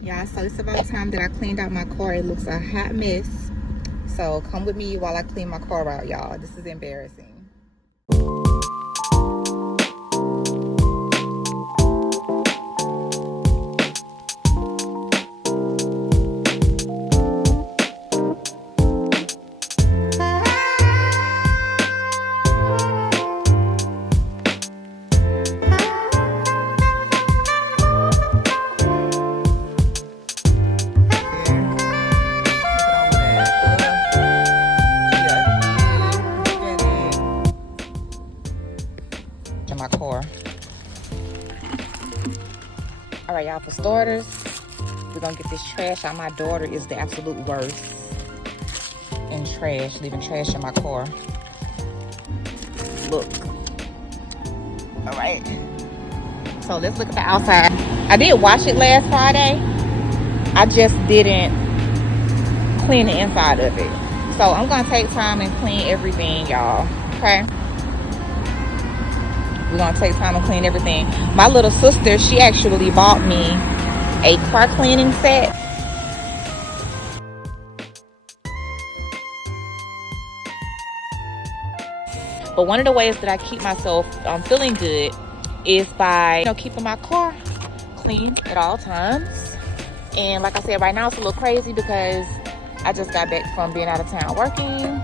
Yeah, so it's about time that I cleaned out my car. It looks a hot mess. So come with me while I clean my car out, y'all. This is embarrassing. In my car. All right, y'all, for starters, we're gonna get this trash out. My daughter is the absolute worst in trash, leaving trash in my car. Look. All right. So let's look at the outside. I did wash it last Friday. I just didn't clean the inside of it. So I'm gonna take time and clean everything, y'all. Okay? We're gonna take time and clean everything. My little sister, she actually bought me a car cleaning set. But one of the ways that I keep myself feeling good is by, keeping my car clean at all times. And like I said, right now it's a little crazy because I just got back from being out of town working.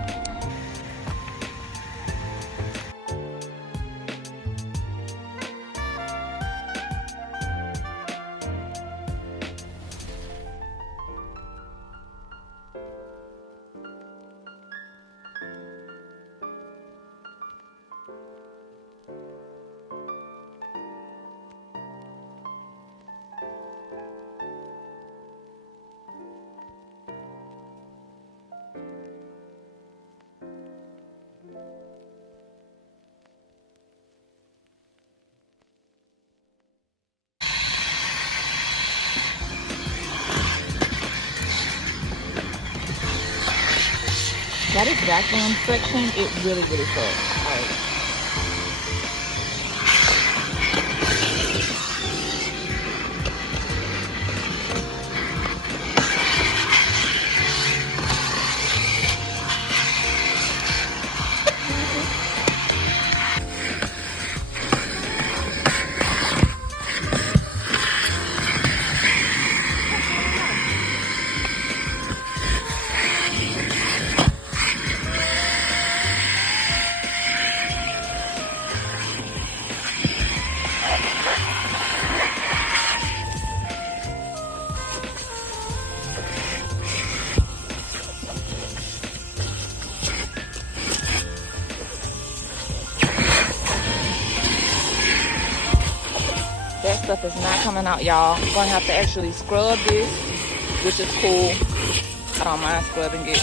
That is vacuum suction. It really, really sucks. Like, that stuff is not coming out, y'all. I'm gonna have to actually scrub this, which is cool. I don't mind scrubbing it.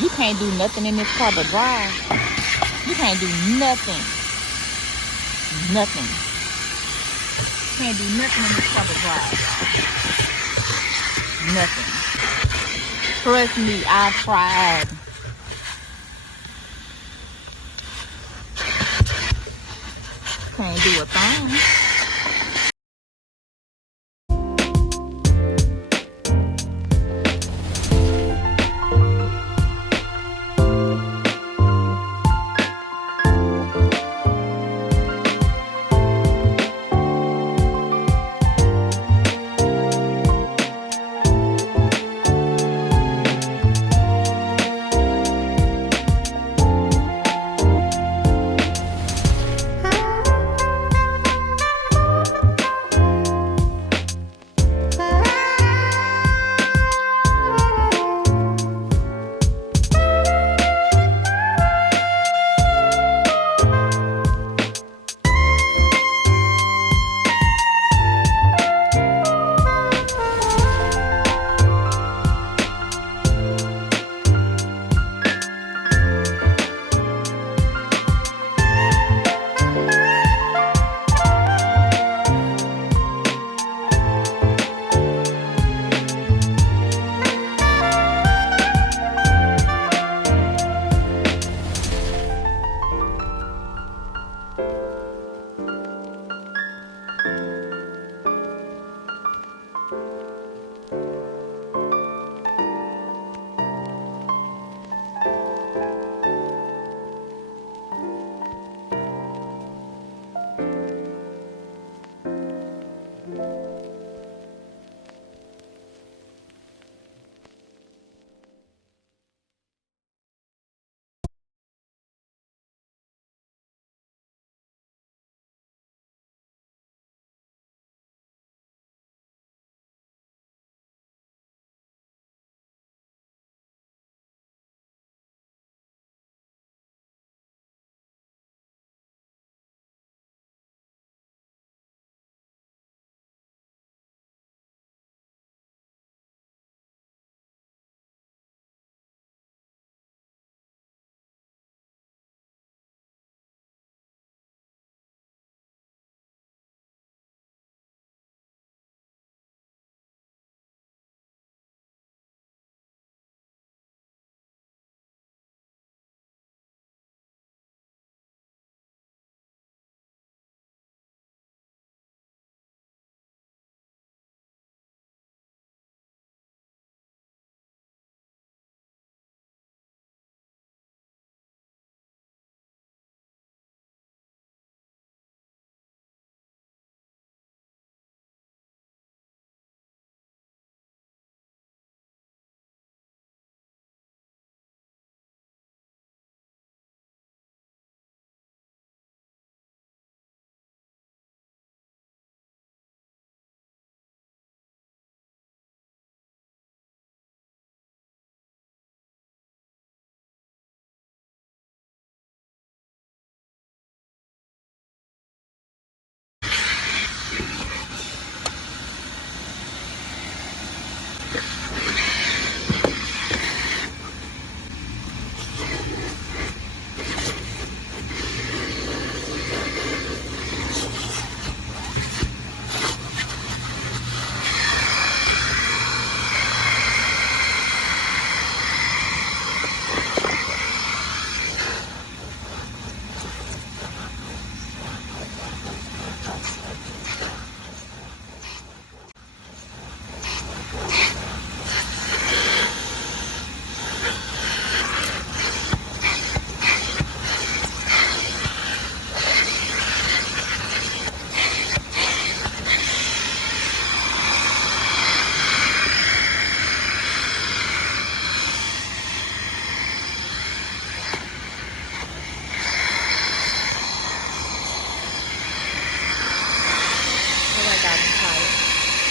You can't do nothing in this car but drive. You can't do nothing. Nothing. Can't do nothing in this car but drive, y'all. Nothing. Trust me, I tried. Can't do a thing.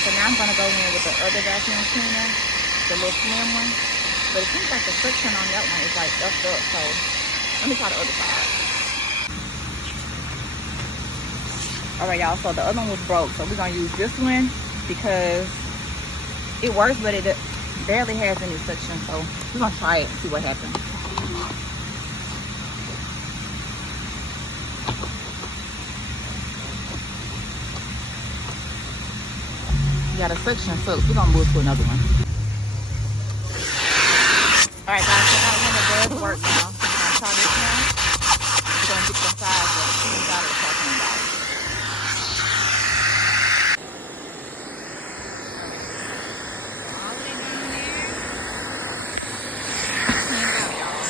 So now I'm gonna go in with the other vacuum cleaner, the little slim one. But it seems like the friction on that one is like effed up. So let me try the other side. All right, y'all. So the other one was broke. So we're gonna use this one because it works, but Barely has any suction, so we're gonna try it and see what happens. You got a suction, so we're gonna move to another one. All right, guys, so that one it does work now. So we're gonna try this one. We're gonna get the size of inside of the talking about. All the way down there. Clean it out, y'all.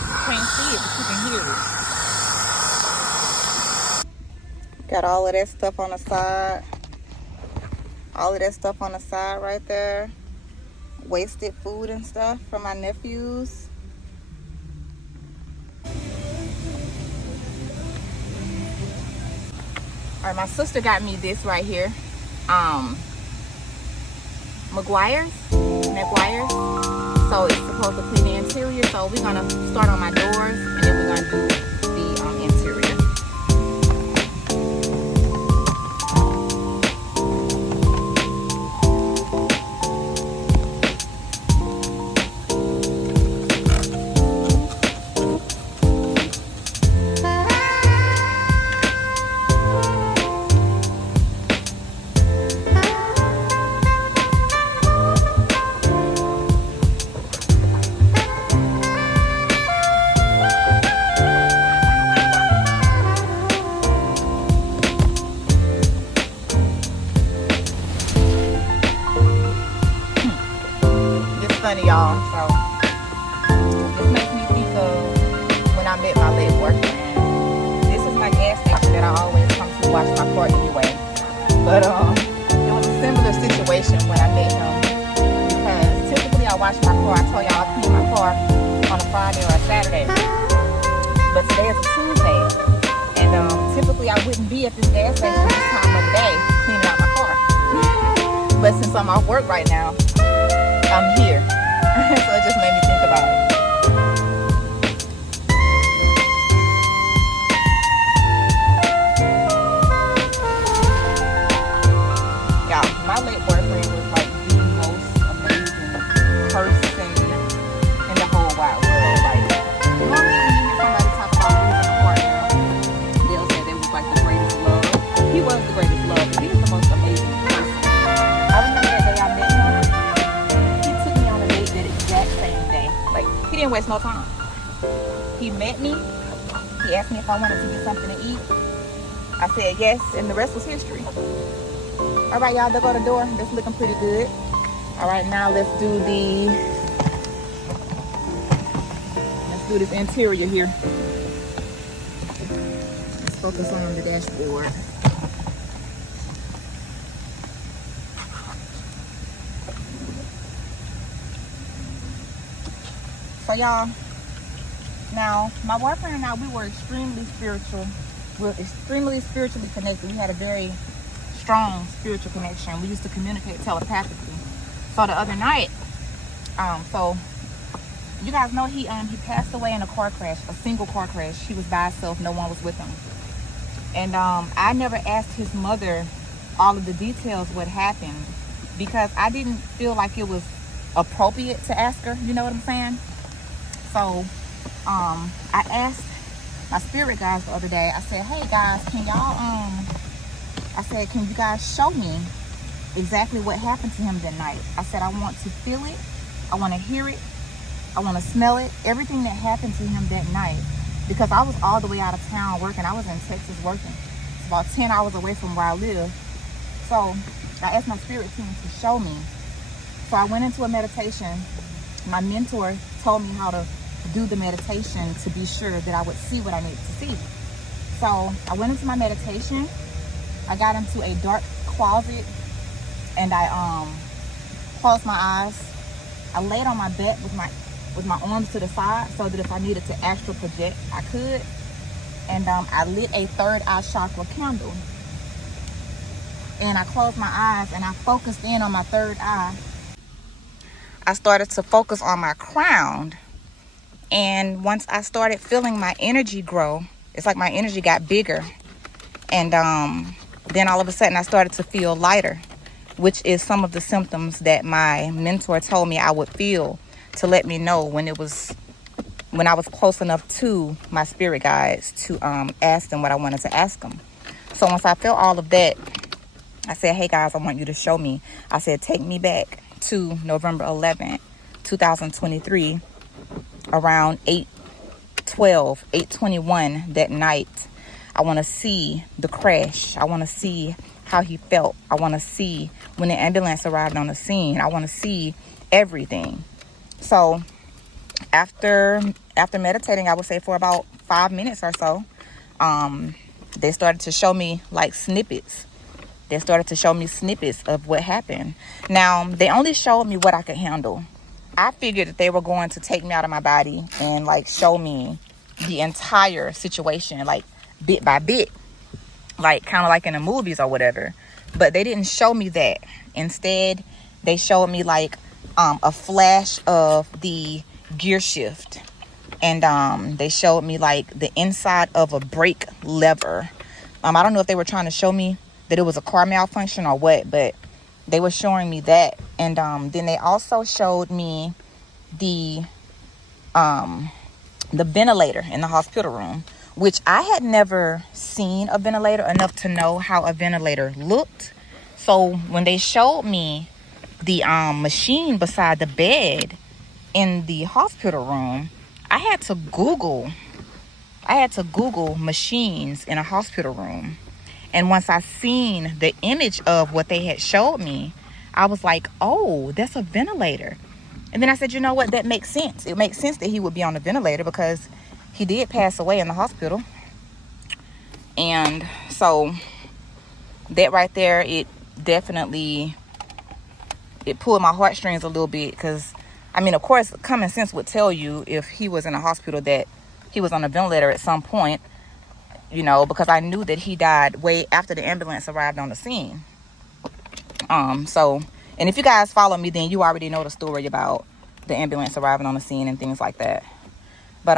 You can't see it, but you can hear it. Got all of that stuff on the side. All of that stuff on the side right there. Wasted food and stuff from my nephews. All right, my sister got me this right here. McGuire's. So it's supposed to clean the interior. So we're gonna start on my doors and then we're gonna do the interior. Y'all, so this makes me think of when I met my late boyfriend. This is my gas station that I always come to wash my car anyway, but it was a similar situation when I met him, because typically I wash my car, I told y'all I clean my car on a Friday or a Saturday, but today is a Tuesday, and typically I wouldn't be at this gas station this time of the day cleaning out my car, but since I'm off work right now, I'm here. So it just made me think about it. Y'all, my late boyfriend was like the most amazing person in the whole wide world. Like, normally when you hear somebody talk about losing a partner, they'll say they was like the greatest love. He was the greatest love, but he was the most amazing person. I remember that day I met him. He didn't waste no time. He met me. He asked me if I wanted to get something to eat. I said yes, and the rest was history. All right, y'all, there go the door. That's looking pretty good. All right, now let's do this interior here. Let's focus on the dashboard. So y'all, now my boyfriend and I, we were extremely spiritual. We were extremely spiritually connected. We had a very strong spiritual connection. We used to communicate telepathically. So the other night, so you guys know he passed away in a car crash, a single car crash. He was by himself, no one was with him. And I never asked his mother all of the details what happened, because I didn't feel like it was appropriate to ask her, you know what I'm saying? So I asked my spirit guys the other day, I said, hey guys, can you guys show me exactly what happened to him that night? I said, I want to feel it, I want to hear it, I want to smell it, everything that happened to him that night, because I was all the way out of town working. I was in Texas working. It's about 10 hours away from where I live. So I asked my spirit team to show me. So I went into a meditation. My mentor told me how to do the meditation to be sure that I would see what I needed to see. So I went into my meditation. I got into a dark closet and I closed my eyes. I laid on my bed with my arms to the side so that if I needed to astral project, I could. And I lit a third eye chakra candle. And I closed my eyes and I focused in on my third eye. I started to focus on my crown. And once I started feeling my energy grow, it's like my energy got bigger. And then all of a sudden I started to feel lighter. which is some of the symptoms that my mentor told me I would feel to let me know when I was close enough to my spirit guides to ask them what I wanted to ask them. So once I felt all of that, I said, hey guys, I want you to show me. I said, take me back to November 11th, 2023, around 8:21 that night. I want to see the crash. I want to see how he felt. I want to see when the ambulance arrived on the scene. I want to see everything. So after meditating, I would say for about 5 minutes or so, they started to show me like snippets. They started to show me snippets of what happened. Now, they only showed me what I could handle. I figured that they were going to take me out of my body and like show me the entire situation, like bit by bit, like kind of like in the movies or whatever. But they didn't show me that. Instead, they showed me like a flash of the gear shift, and they showed me like the inside of a brake lever. I don't know if they were trying to show me that it was a car malfunction or what, but they were showing me that. And then they also showed me the ventilator in the hospital room, which I had never seen a ventilator enough to know how a ventilator looked. So when they showed me the machine beside the bed in the hospital room, I had to Google machines in a hospital room. And once I seen the image of what they had showed me, I was like, oh, that's a ventilator. And then I said, you know what? That makes sense. It makes sense that he would be on a ventilator because he did pass away in the hospital. And so that right there, it definitely, it pulled my heartstrings a little bit, because I mean, of course, common sense would tell you if he was in a hospital that he was on a ventilator at some point, you know, because I knew that he died way after the ambulance arrived on the scene. So, and if you guys follow me, then you already know the story about the ambulance arriving on the scene and things like that. But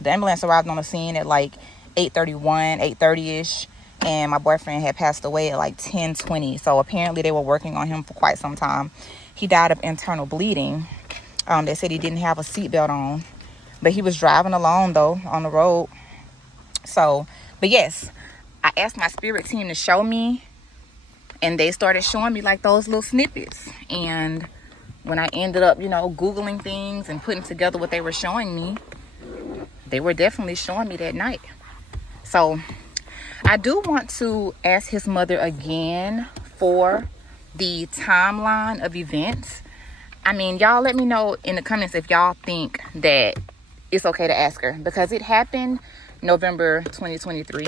the ambulance arrived on the scene at like 8:31, 8:30ish, and my boyfriend had passed away at like 10:20. So apparently they were working on him for quite some time. He died of internal bleeding. They said he didn't have a seatbelt on, but he was driving along though on the road. So, but yes, I asked my spirit team to show me, and they started showing me like those little snippets. And when I ended up, you know, Googling things and putting together what they were showing me, they were definitely showing me that night. So I do want to ask his mother again for the timeline of events. I mean, y'all let me know in the comments if y'all think that it's okay to ask her, because it happened November 2023.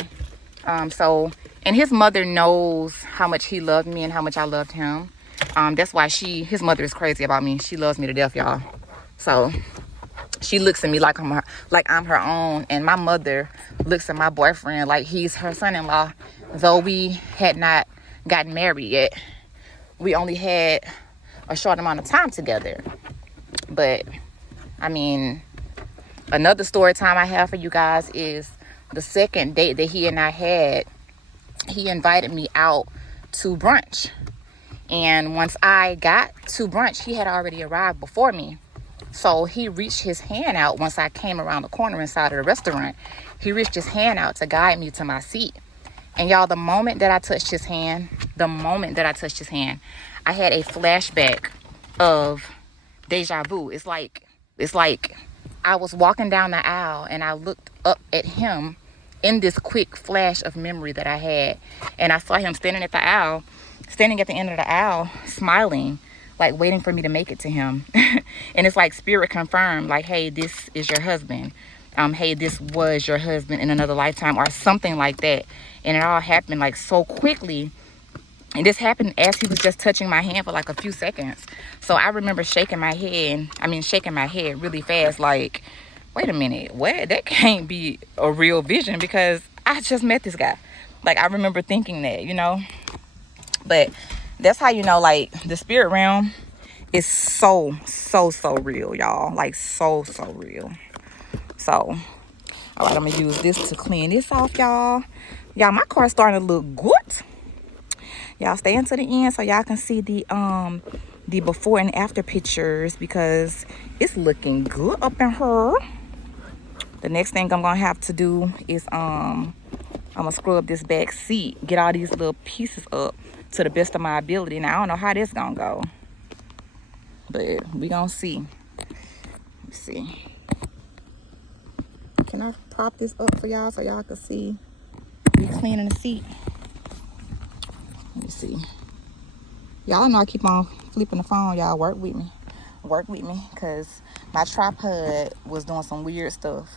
So, and his mother knows how much he loved me and how much I loved him. That's why his mother is crazy about me. She loves me to death, y'all. So she looks at me like I'm her own, and my mother looks at my boyfriend like he's her son-in-law. Though we had not gotten married yet, we only had a short amount of time together. But I mean, another story time I have for you guys is the second date that he and I had. He invited me out to brunch, and once I got to brunch, he had already arrived before me. So he reached his hand out once I came around the corner inside of the restaurant. He reached his hand out to guide me to my seat. And y'all, the moment that I touched his hand, I had a flashback of deja vu. It's like I was walking down the aisle and I looked up at him in this quick flash of memory that I had. And I saw him standing at the end of the aisle, smiling, like waiting for me to make it to him. And it's like spirit confirmed, like, hey, this is your husband. Hey, this was your husband in another lifetime, or something like that. And it all happened like so quickly. And this happened as he was just touching my hand for like a few seconds. So I remember shaking my head really fast, like, wait a minute, what? That can't be a real vision, because I just met this guy. Like, I remember thinking that, you know. But that's how you know, like, the spirit realm is so real, y'all. Like, so real. So, all right, I'm gonna use this to clean this off, y'all. Y'all, my car's starting to look good. Y'all stay until the end so y'all can see the before and after pictures, because it's looking good up in here. The next thing I'm gonna have to do is I'm gonna scrub this back seat, get all these little pieces up to the best of my ability. Now I don't know how this gonna go, but we gonna see. Let's see. Can I prop this up for y'all so y'all can see me cleaning the seat? Let me see. Y'all know I keep on flipping the phone. Y'all work with me. Work with me, because my tripod was doing some weird stuff.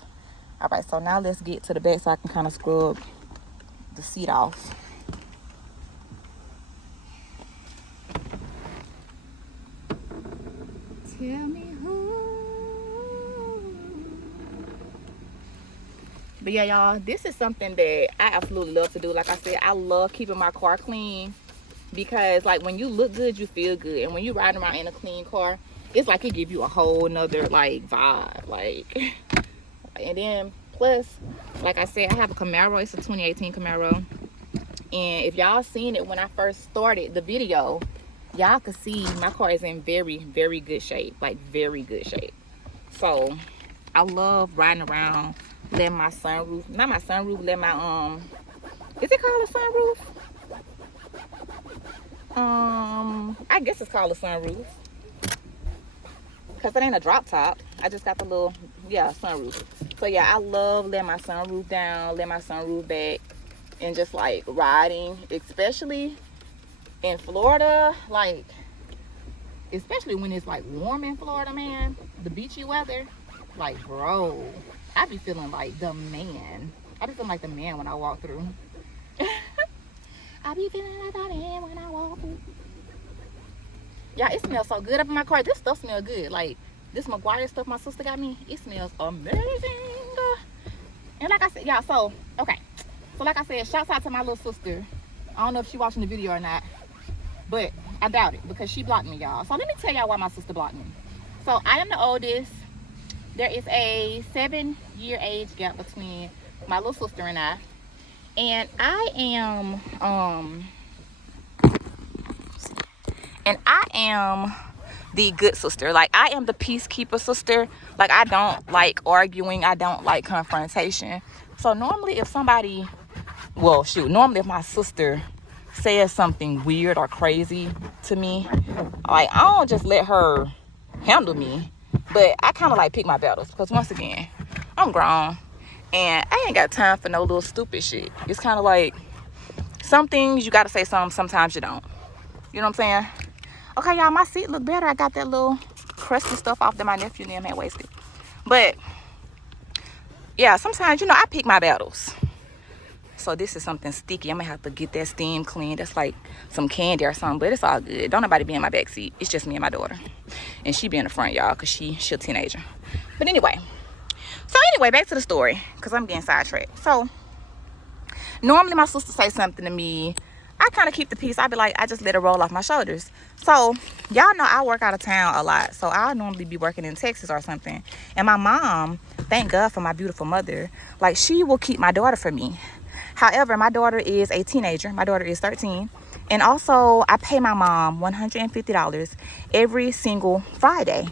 All right, so now let's get to the back so I can kind of scrub the seat off. Tell me who. But yeah, y'all, this is something that I absolutely love to do. Like I said, I love keeping my car clean, because like when you look good, you feel good. And when you riding around in a clean car, it's like it give you a whole nother like vibe. Like, and then plus, like I said, I have a Camaro. It's a 2018 Camaro. And if y'all seen it when I first started the video, y'all can see my car is in very, very good shape. Like very good shape. So I love riding around, letting my sunroof, not my sunroof, let my is it called a sunroof? I guess it's called a sunroof, because it ain't a drop top. I just got the little, yeah, sunroof. So yeah, I love letting my sunroof down, let my sunroof back, and just like riding, especially in Florida, like especially when it's like warm in Florida, man, the beachy weather, like bro, I be feeling like the man. I be feeling like the man when I walk through. I be feeling like the man when I walk through. Yeah, it smells so good up in my car. This stuff smells good. Like this McGuire stuff my sister got me, it smells amazing. And like I said, y'all, so okay, so like I said, shouts out to my little sister. I don't know if she watching the video or not, but I doubt it, because she blocked me, y'all. So let me tell y'all why my sister blocked me. So I am the oldest. There is a 7-year age gap between my little sister and I. And I am the good sister. Like I am the peacekeeper sister. Like I don't like arguing. I don't like confrontation. So normally if somebody, well shoot, normally if my sister says something weird or crazy to me, like I don't just let her handle me, but I kind of like pick my battles, because once again, I'm grown and I ain't got time for no little stupid shit. It's kind of like some things you gotta say something, sometimes you don't. You know what I'm saying? Okay, y'all, my seat look better. I got that little crusty stuff off that my nephew and them had wasted. But yeah, sometimes, you know, I pick my battles. So this is something sticky. I'm gonna have to get that steam clean. That's like some candy or something, but it's all good. Don't nobody be in my back seat. It's just me and my daughter. And she be in the front, y'all, because she's a teenager. But anyway, back to the story, because I'm getting sidetracked. So normally my sister say something to me, I kind of keep the peace. I be like, I just let it roll off my shoulders. So y'all know I work out of town a lot, so I'll normally be working in Texas or something. And my mom, thank God for my beautiful mother, like she will keep my daughter for me. However, my daughter is a teenager. My daughter is 13. And also I pay my mom $150 every single Friday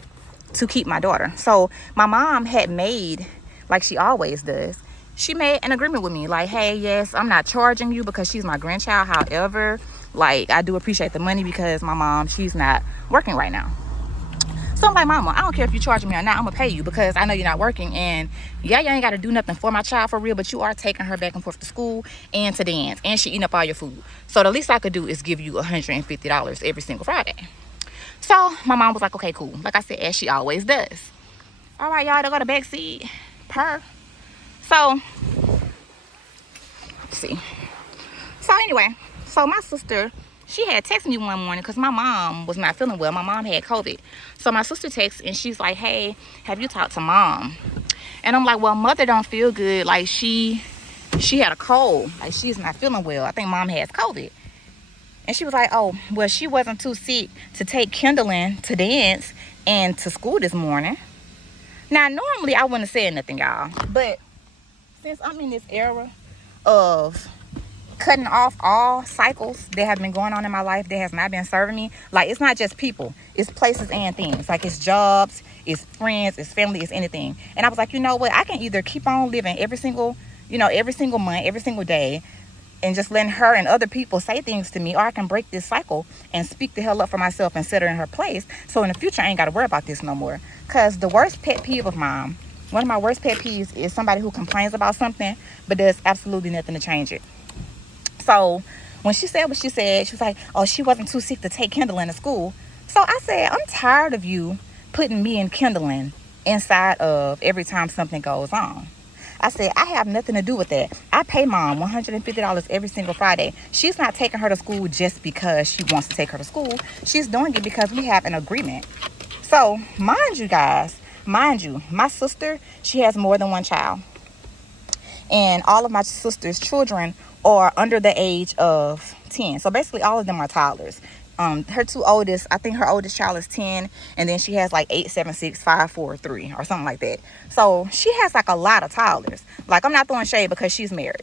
to keep my daughter. So my mom had made, like she always does, she made an agreement with me, like, hey, yes, I'm not charging you because she's my grandchild. However, like, I do appreciate the money because my mom, she's not working right now. So I'm like, mama, I don't care if you're charging me or not, I'm gonna pay you because I know you're not working. And yeah, you ain't gotta do nothing for my child for real, but you are taking her back and forth to school and to dance, and she eating up all your food. So the least I could do is give you $150 every single Friday. So my mom was like, okay, cool. Like I said, as she always does. All right, y'all, they go to back seat. Per. So, let's see. So anyway, so my sister, she had texted me one morning because my mom was not feeling well. My mom had COVID. So my sister texts and she's like, hey, have you talked to mom? And I'm like, well, mother don't feel good. Like she had a cold. Like she's not feeling well. I think mom has COVID. And she was like, oh, well, she wasn't too sick to take Kindling to dance and to school this morning. Now, normally I wouldn't have said nothing, y'all. But since I'm in this era of cutting off all cycles that have been going on in my life that has not been serving me. Like, it's not just people, it's places and things. Like, it's jobs, it's friends, it's family, it's anything. And I was like, you know what, I can either keep on living every single month, every single day, and just letting her and other people say things to me, or I can break this cycle and speak the hell up for myself and set her in her place, so in the future I ain't got to worry about this no more. Because the worst pet peeve of mine, one of my worst pet peeves, is somebody who complains about something but does absolutely nothing to change it. So when she said what she said, she was like, oh, she wasn't too sick to take kindling to school. So I said, I'm tired of you putting me and kindling inside of every time something goes on. I said, I have nothing to do with that. I pay mom $150 every single Friday. She's not taking her to school just because she wants to take her to school. She's doing it because we have an agreement. So mind you, my sister, she has more than one child. And all of my sister's children are under the age of 10. So basically all of them are toddlers. Her two oldest, I think her oldest child is 10, and then she has like 8, 7, 6, 5, 4, 3, or something like that. So she has like a lot of toddlers. Like, I'm not throwing shade because she's married,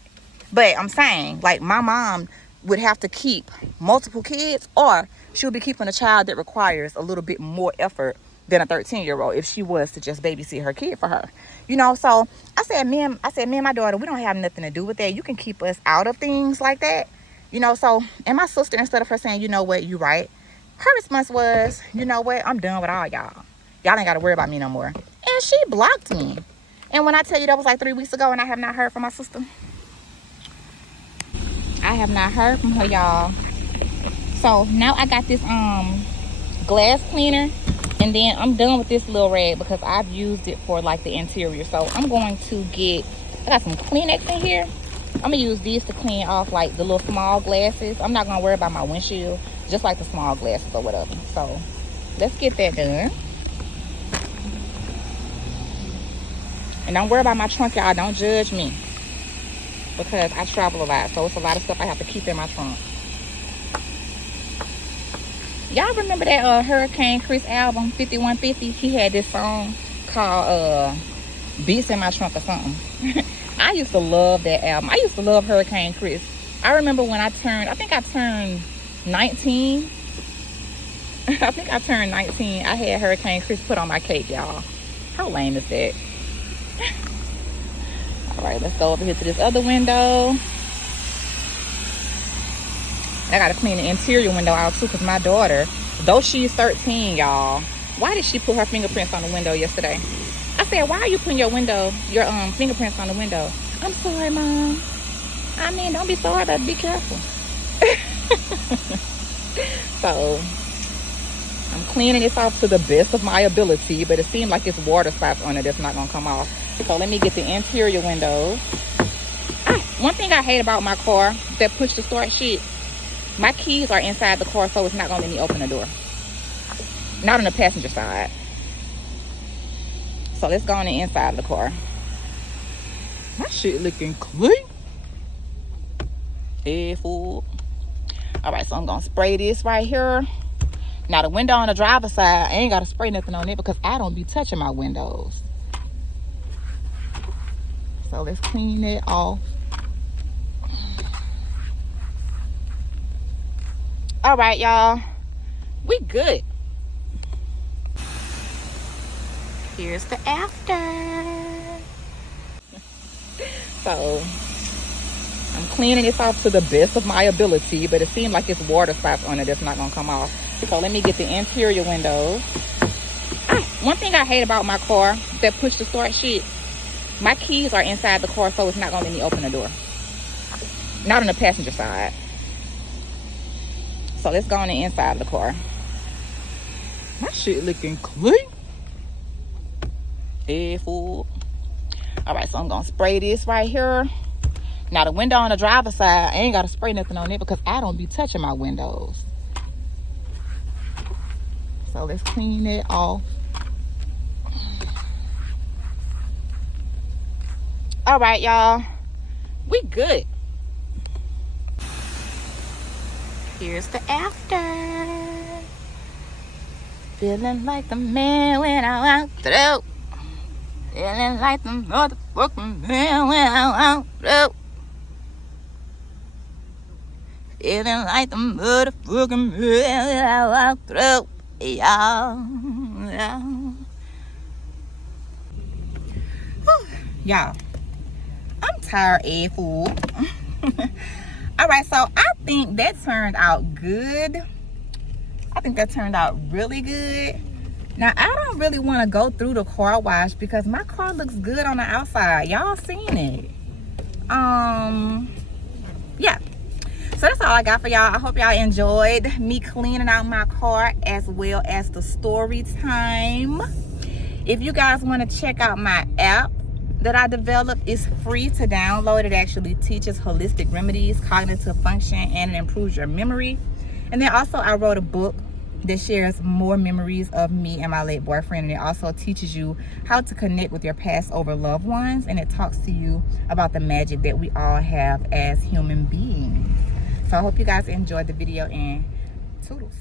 but I'm saying, like, my mom would have to keep multiple kids, or she'll be keeping a child that requires a little bit more effort than a 13-year-old if she was to just babysit her kid for her. So I said, me and my daughter, we don't have nothing to do with that. You can keep us out of things like that. So, and my sister, instead of her saying, you know what, you right, her response was, you know what, I'm done with all y'all. Y'all ain't got to worry about me no more. And she blocked me. And when I tell you that was like 3 weeks ago and I have not heard from my sister. I have not heard from her, y'all. So now I got this glass cleaner. And then I'm done with this little rag because I've used it for like the interior. So I'm going to I got some Kleenex in here. I'm gonna use these to clean off like the little small glasses. I'm not gonna worry about my windshield, just like the small glasses or whatever. So let's get that done. And don't worry about my trunk, y'all. Don't judge me, because I travel a lot, so it's a lot of stuff I have to keep in my trunk. Y'all remember that Hurricane Chris album, 5150? He had this song called Beats in My Trunk or something. I used to love that album. I used to love Hurricane Chris. I remember when I turned 19. I think I turned 19. I had Hurricane Chris put on my cake, y'all. How lame is that? All right, let's go over here to this other window. I gotta clean the interior window out too, because my daughter, though she's 13, y'all, why did she put her fingerprints on the window yesterday? I said, why are you putting your fingerprints on the window? I'm sorry, Mom. I mean, don't be sorry, but be careful. So I'm cleaning this off to the best of my ability, but it seemed like it's water spots on it that's not gonna come off. So let me get the interior windows. One thing I hate about my car, that push to start shit, my keys are inside the car, so it's not gonna let me open the door. Not on the passenger side. So let's go on the inside of the car. My shit looking clean. Hey, fool. All right, so I'm gonna spray this right here. Now the window on the driver's side, I ain't gotta spray nothing on it because I don't be touching my windows. So let's clean it off. All right, y'all, we good. Here's the after. So I'm cleaning this off to the best of my ability, but it seemed like it's water spots on it that's not gonna come off. So let me get the interior windows. One thing I hate about my car, that push to start shit, my keys are inside the car, so it's not gonna let me open the door. Not on the passenger side. So let's go on the inside of the car. My shit looking clean. Hey, fool. All right, so I'm gonna spray this right here. Now the window on the driver's side, I ain't gotta spray nothing on it because I don't be touching my windows. So let's clean it off. All right, y'all, we good. Here's the after. Feeling like the man when I walk through. Feeling like the motherfucking man when I walk through. Feeling like the motherfucking hell I walk through, y'all. Y'all, I'm tired as fool. All right, so I think that turned out good. I think that turned out really good. Now, I don't really want to go through the car wash because my car looks good on the outside. Y'all seen it. Yeah. So that's all I got for y'all. I hope y'all enjoyed me cleaning out my car as well as the story time. If you guys want to check out my app that I developed, it's free to download. It actually teaches holistic remedies, cognitive function, and it improves your memory. And then also I wrote a book that shares more memories of me and my late boyfriend, and it also teaches you how to connect with your past over loved ones, and it talks to you about the magic that we all have as human beings. So I hope you guys enjoyed the video, and toodles.